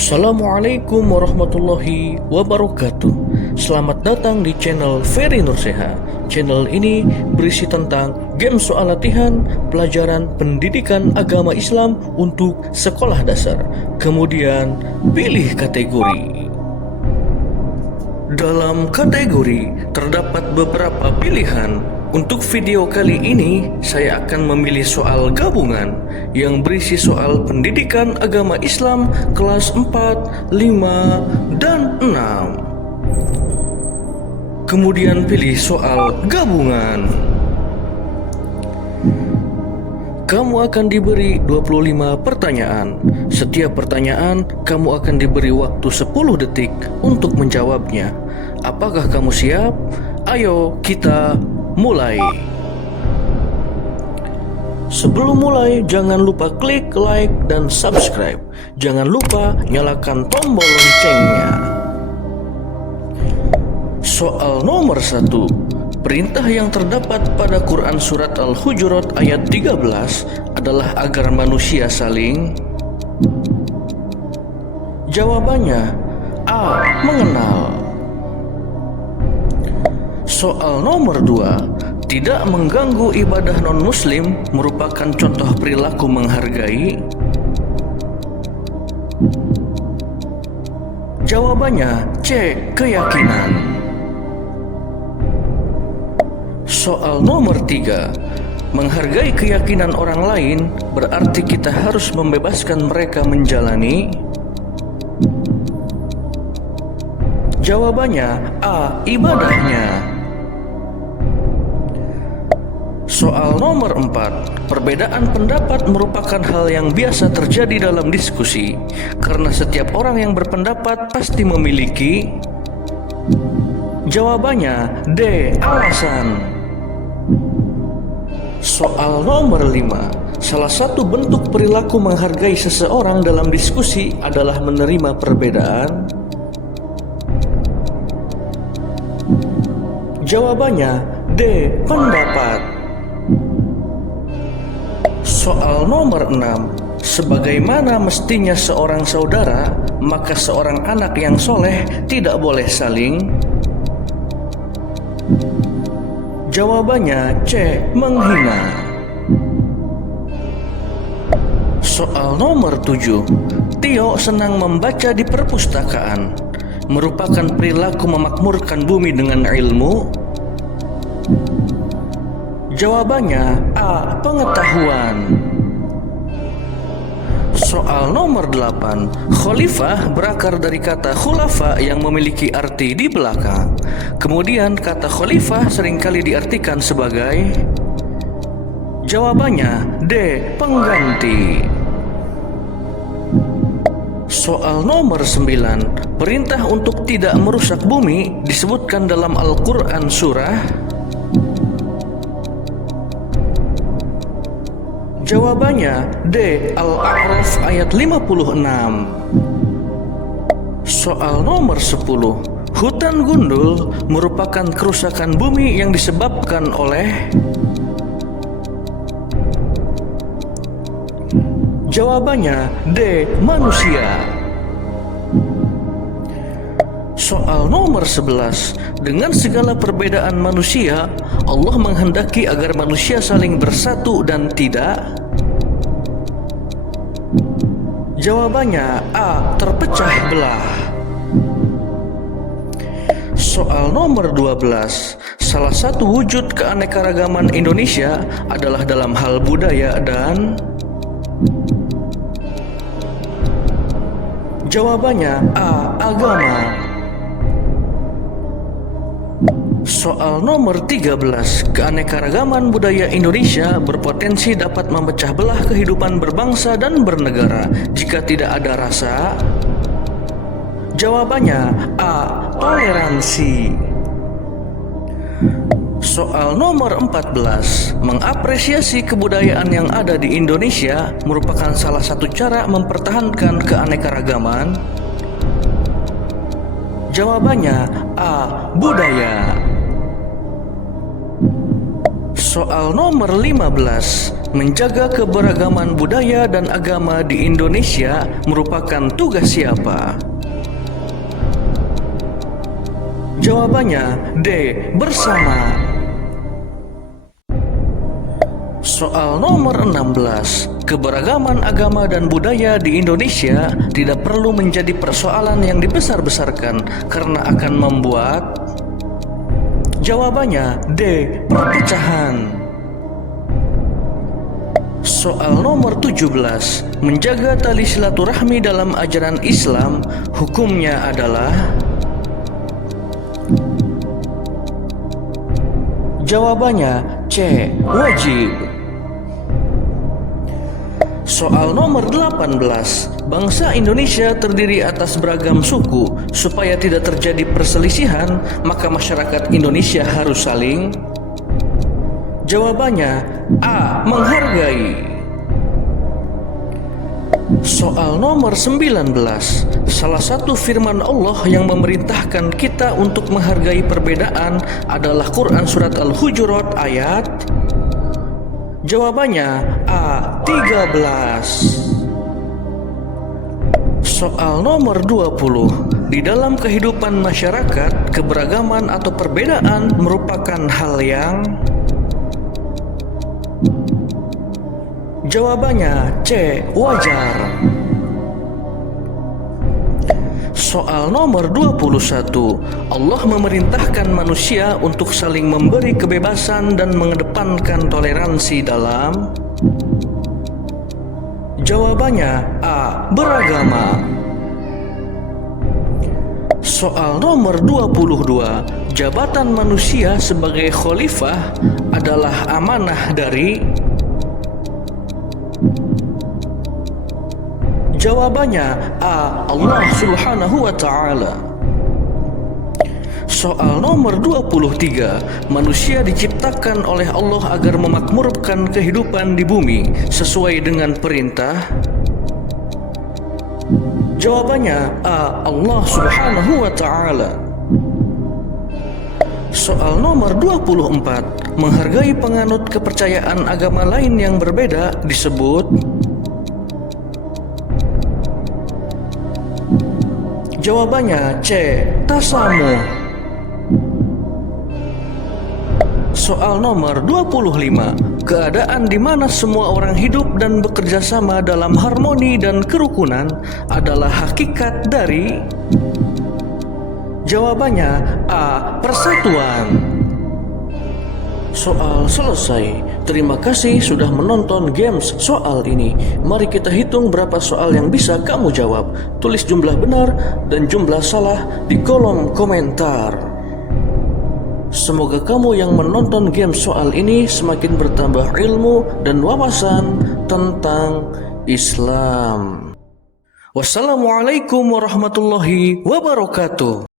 Assalamualaikum warahmatullahi wabarakatuh. Selamat datang di channel Ferry Nurseha. Channel ini berisi tentang game soal latihan, pelajaran pendidikan agama Islam untuk sekolah dasar. Kemudian pilih kategori. Dalam kategori terdapat beberapa pilihan. Untuk video kali ini, saya akan memilih soal gabungan yang berisi soal pendidikan agama Islam kelas 4, 5, dan 6. Kemudian pilih soal gabungan. Kamu akan diberi 25 pertanyaan. Setiap pertanyaan, kamu akan diberi waktu 10 detik untuk menjawabnya. Apakah kamu siap? Ayo kita mulai. Sebelum mulai, jangan lupa klik like dan subscribe. Jangan lupa nyalakan tombol loncengnya. Soal nomor 1. Perintah yang terdapat pada Quran Surat Al-Hujurat ayat 13 adalah agar manusia saling. Jawabannya A. Mengenal. Soal nomor 2. Tidak mengganggu ibadah non-muslim merupakan contoh perilaku menghargai. Jawabannya C. Keyakinan. Soal nomor 3. Menghargai keyakinan orang lain berarti kita harus membebaskan mereka menjalani. Jawabannya A. Ibadahnya. Soal nomor 4. Perbedaan pendapat merupakan hal yang biasa terjadi dalam diskusi, karena setiap orang yang berpendapat pasti memiliki. Jawabannya D. Alasan. Soal nomor 5. Salah satu bentuk perilaku menghargai seseorang dalam diskusi adalah menerima perbedaan. Jawabannya D. Pendapat. Soal nomor 6. Sebagaimana mestinya seorang saudara, maka seorang anak yang soleh tidak boleh saling. Jawabannya C. Menghina. Soal nomor 7. Tio senang membaca di perpustakaan. Merupakan perilaku memakmurkan bumi dengan ilmu. Jawabannya A. Pengetahuan. Soal nomor 8. Khalifah berakar dari kata khulafa yang memiliki arti di belakang. Kemudian kata khalifah seringkali diartikan sebagai. Jawabannya D. Pengganti. Soal nomor 9. Perintah untuk tidak merusak bumi disebutkan dalam Al-Quran surah. Jawabannya D. Al-A'raf ayat 56. Soal nomor 10. Hutan gundul merupakan kerusakan bumi yang disebabkan oleh. Jawabannya D. Manusia. Soal nomor 11. Dengan segala perbedaan manusia, Allah menghendaki agar manusia saling bersatu dan tidak. Jawabannya A. Terpecah belah. Soal nomor 12. Salah satu wujud keanekaragaman Indonesia adalah dalam hal budaya dan. Jawabannya A. Agama. Soal nomor 13. Keanekaragaman budaya Indonesia berpotensi dapat memecah belah kehidupan berbangsa dan bernegara jika tidak ada rasa. Jawabannya A. Toleransi. Soal nomor 14. Mengapresiasi kebudayaan yang ada di Indonesia merupakan salah satu cara mempertahankan keanekaragaman. Jawabannya A. Budaya. Soal nomor 15. Menjaga keberagaman budaya dan agama di Indonesia merupakan tugas siapa? Jawabannya D. Bersama. Soal nomor 16. Keberagaman agama dan budaya di Indonesia tidak perlu menjadi persoalan yang dibesar-besarkan karena akan membuat. Jawabannya D. Perpecahan. Soal nomor 17. Menjaga tali silaturahmi dalam ajaran Islam hukumnya adalah. Jawabannya C. Wajib. Soal nomor 18. Bangsa Indonesia terdiri atas beragam suku. Supaya tidak terjadi perselisihan, maka masyarakat Indonesia harus saling. Jawabannya A. Menghargai. Soal nomor 19. Salah satu firman Allah yang memerintahkan kita untuk menghargai perbedaan adalah Quran Surat Al-Hujurat ayat. Jawabannya A. 13. Soal nomor 20. Di dalam kehidupan masyarakat, keberagaman atau perbedaan merupakan hal yang. Jawabannya C. Wajar. Soal nomor 21. Allah memerintahkan manusia untuk saling memberi kebebasan dan mengedepankan toleransi dalam. Jawabannya A. Beragama. Soal nomor 22. Jabatan manusia sebagai khalifah adalah amanah dari. Jawabannya A. Allah Subhanahu wa Ta'ala. Soal nomor 23. Manusia diciptakan oleh Allah agar memakmurkan kehidupan di bumi sesuai dengan perintah. Jawabannya A. Allah Subhanahu wa Ta'ala. Soal nomor 24. Menghargai penganut kepercayaan agama lain yang berbeda disebut. Jawabannya C. Tasamuh. Soal nomor 25. Keadaan di mana semua orang hidup dan bekerja sama dalam harmoni dan kerukunan adalah hakikat dari. Jawabannya A. Persatuan. Soal selesai. Terima kasih sudah menonton games soal ini. Mari kita hitung berapa soal yang bisa kamu jawab. Tulis jumlah benar dan jumlah salah di kolom komentar. Semoga kamu yang menonton game soal ini semakin bertambah ilmu dan wawasan tentang Islam. Wassalamualaikum warahmatullahi wabarakatuh.